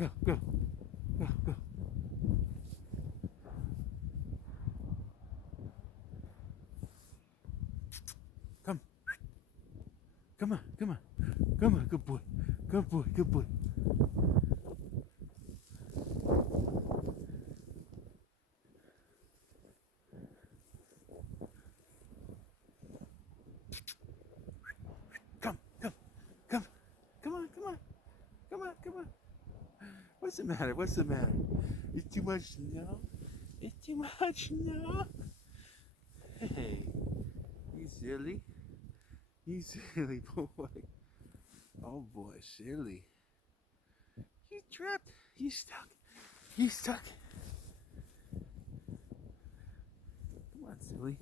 Go, go, go, go. Come. Come on, come on. Come on, good boy. Good boy, good boy. Come, come, come. Come on, come on. Come on, come on. What's the matter? What's the matter? It's too much snow? It's too much snow? Hey, you silly. You silly boy. Oh boy, silly. You trapped. You stuck. You stuck. Come on, silly.